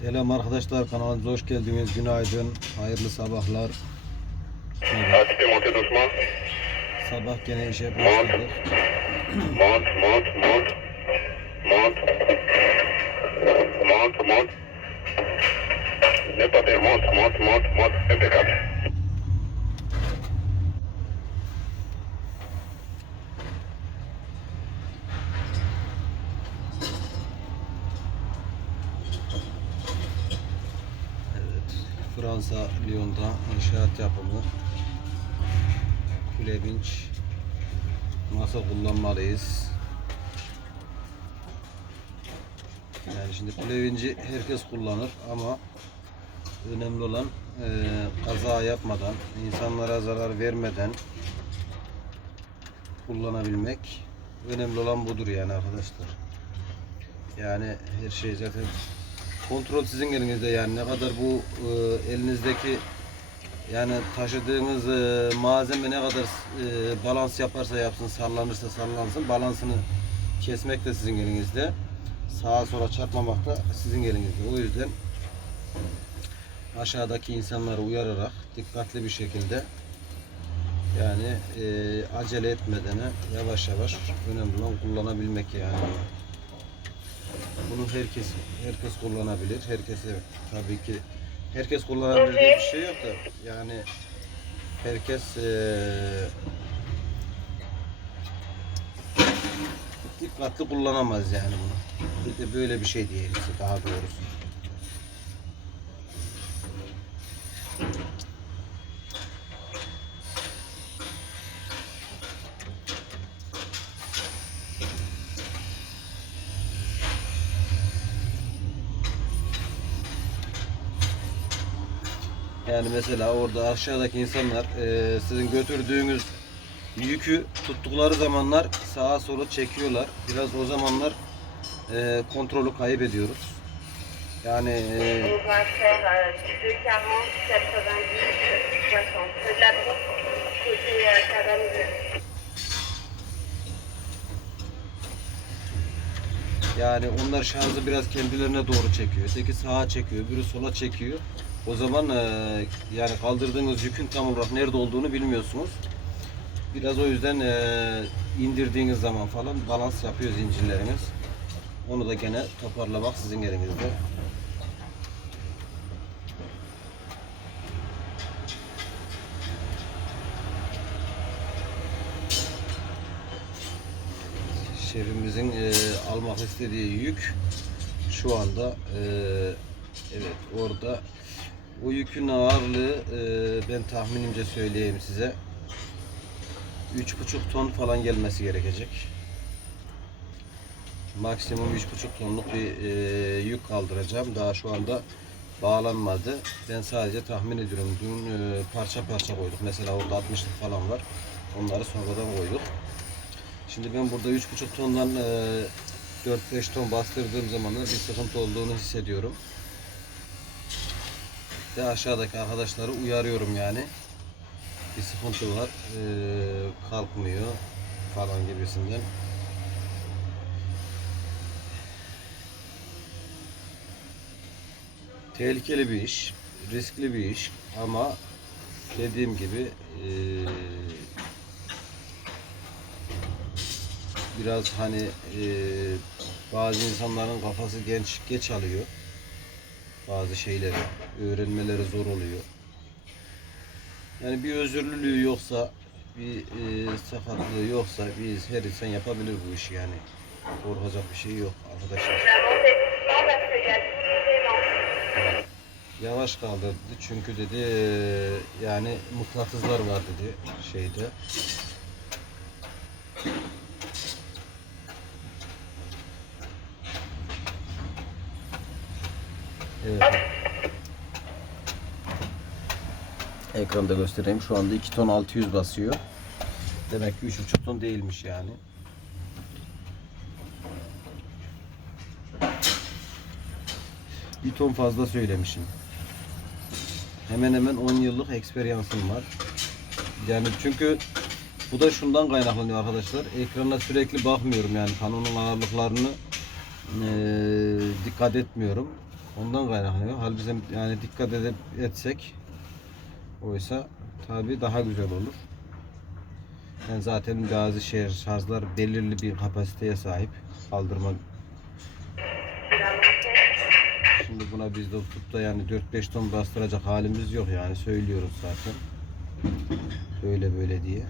Selam arkadaşlar kanalımıza hoş geldiniz. Günaydın. Hayırlı sabahlar. Evet, sabah gene işe başladık. Monte, monte, monte. Lyon'da inşaat yapımı. Külevinç nasıl kullanmalıyız? Yani şimdi kulevinci herkes kullanır ama önemli olan eee, kaza yapmadan, insanlara zarar vermeden kullanabilmek. Önemli olan budur yani arkadaşlar. Yani her şey zaten kontrol sizin elinizde yani ne kadar bu e, elinizdeki yani taşıdığınız e, malzeme ne kadar e, balans yaparsa yapsın, sallanırsa sallansın, balansını kesmek de sizin elinizde. Sağa sola çarpmamak da sizin elinizde. O yüzden aşağıdaki insanları uyararak dikkatli bir şekilde yani e, acele etmeden yavaş yavaş önemli olan kullanabilmek yani. Bunu herkes herkes kullanabilir. Herkese tabii ki herkes kullanabilir diye bir şey yok da yani herkes eee dikkatli kullanamaz yani bunu. Bir de böyle bir şey diyelim daha doğrusu. Yani mesela orada aşağıdaki insanlar eee, sizin götürdüğünüz yükü tuttukları zamanlar sağa sola çekiyorlar. Biraz o zamanlar eee, kontrolü kaybediyoruz. Yani eee, On va faire 2,40, 90, 60. C'est de la côté Cabanne. yani onlar şarjı biraz kendilerine doğru çekiyor. Öteki sağa çekiyor, biri sola çekiyor. O zaman eee, yani kaldırdığınız yükün tam olarak nerede olduğunu bilmiyorsunuz. Biraz o yüzden eee, indirdiğiniz zaman falan balans yapıyor zincirleriniz. Onu da gene toparlamak sizin elinizde. Şefimizin eee, almak istediği yük şu anda eee, evet orada o yükün ağırlığı eee, ben tahminimce söyleyeyim size 3,5 ton falan gelmesi gerekecek. Maksimum 3,5 tonluk bir eee, yük kaldıracağım. Daha şu anda bağlanmadı. Ben sadece tahmin ediyorum. Dün eee, parça parça koyduk. Mesela orada 60'lık falan var. Onları sonradan koyduk. Şimdi ben burada 3,5 tondan eee 4-5 ton bastırdığım zaman da bir sıkıntı olduğunu hissediyorum. Ve aşağıdaki arkadaşları uyarıyorum yani. Bir sıkıntı var. eee, kalkmıyor falan gibisinden. Tehlikeli bir iş, riskli bir iş ama dediğim gibi eee biraz hani e, bazı insanların kafası genç geç alıyor. Bazı şeyleri öğrenmeleri zor oluyor. Yani bir özürlülüğü yoksa, bir e, sakatlığı yoksa biz her insan yapabilir bu işi yani. Korkacak bir şey yok arkadaşlar. Yavaş kaldırdı çünkü dedi yani mıknatıslar var dedi şeyde. Evet. Ekranda göstereyim. Şu anda 2 ton 600 basıyor. Demek ki 3,5 ton değilmiş yani. Bir ton fazla söylemişim. Hemen hemen 10 yıllık eksperyansım var. Yani çünkü bu da şundan kaynaklanıyor arkadaşlar. Ekrana sürekli bakmıyorum yani kanonun ağırlıklarını eee, dikkat etmiyorum. Ondan kaynaklanıyor. Hal bizim yani dikkat edip etsek oysa tabi daha güzel olur. Yani zaten bazı şehir şarjlar belirli bir kapasiteye sahip. Kaldırma Şimdi buna biz de tutup da yani 4-5 ton bastıracak halimiz yok yani söylüyoruz zaten. Böyle böyle diye.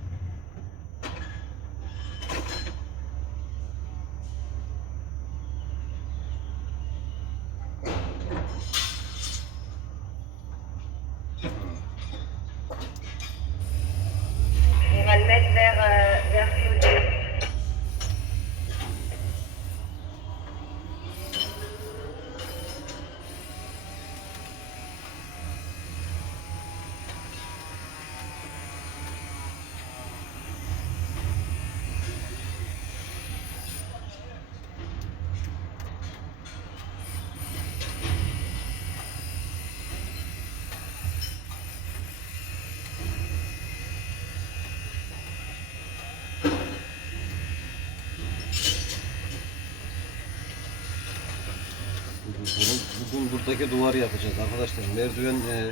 Bugün, buradaki duvar yapacağız arkadaşlar. Merdiven e,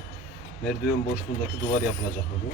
merdiven boşluğundaki duvar yapılacak bugün.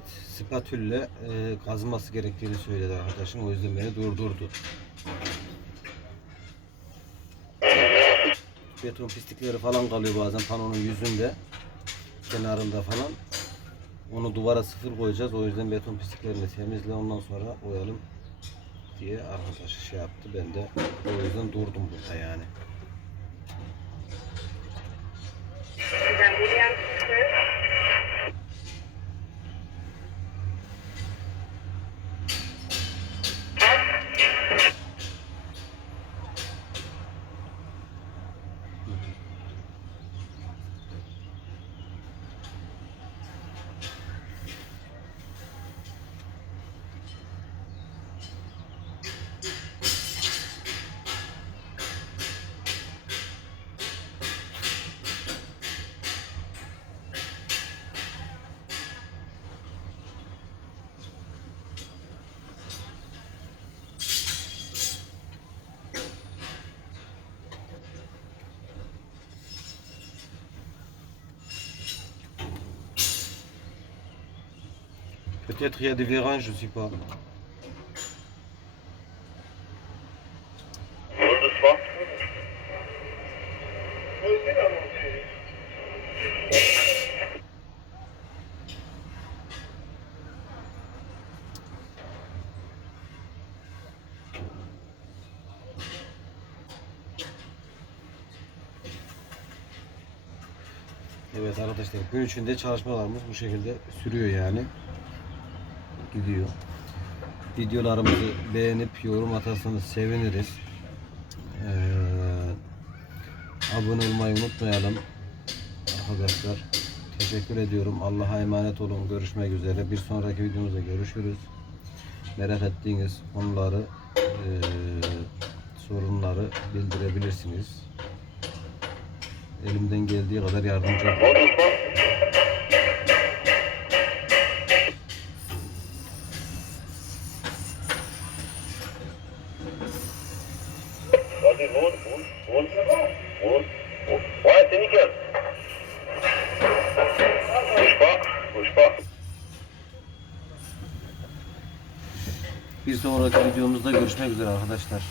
Raklet spatülle e, kazılması gerektiğini söyledi arkadaşım. O yüzden beni durdurdu. Beton pislikleri falan kalıyor bazen panonun yüzünde, kenarında falan. Onu duvara sıfır koyacağız. O yüzden beton pisliklerini temizle ondan sonra koyalım diye arkadaş şey yaptı. Ben de o yüzden durdum burada yani. On Peut-être il y a des virages, je sais pas. Evet arkadaşlar gün içinde çalışmalarımız bu şekilde sürüyor yani. Gidiyor. Videolarımızı beğenip yorum atarsanız seviniriz. Ee, abone olmayı unutmayalım. Arkadaşlar teşekkür ediyorum. Allah'a emanet olun. Görüşmek üzere. Bir sonraki videomuzda görüşürüz. Merak ettiğiniz konuları eee, sorunları bildirebilirsiniz. Elimden geldiği kadar yardımcı olurum. Roule. Ouais, c'est nickel. Bouge pas, bouge pas. Bir sonraki videomuzda görüşmek üzere arkadaşlar.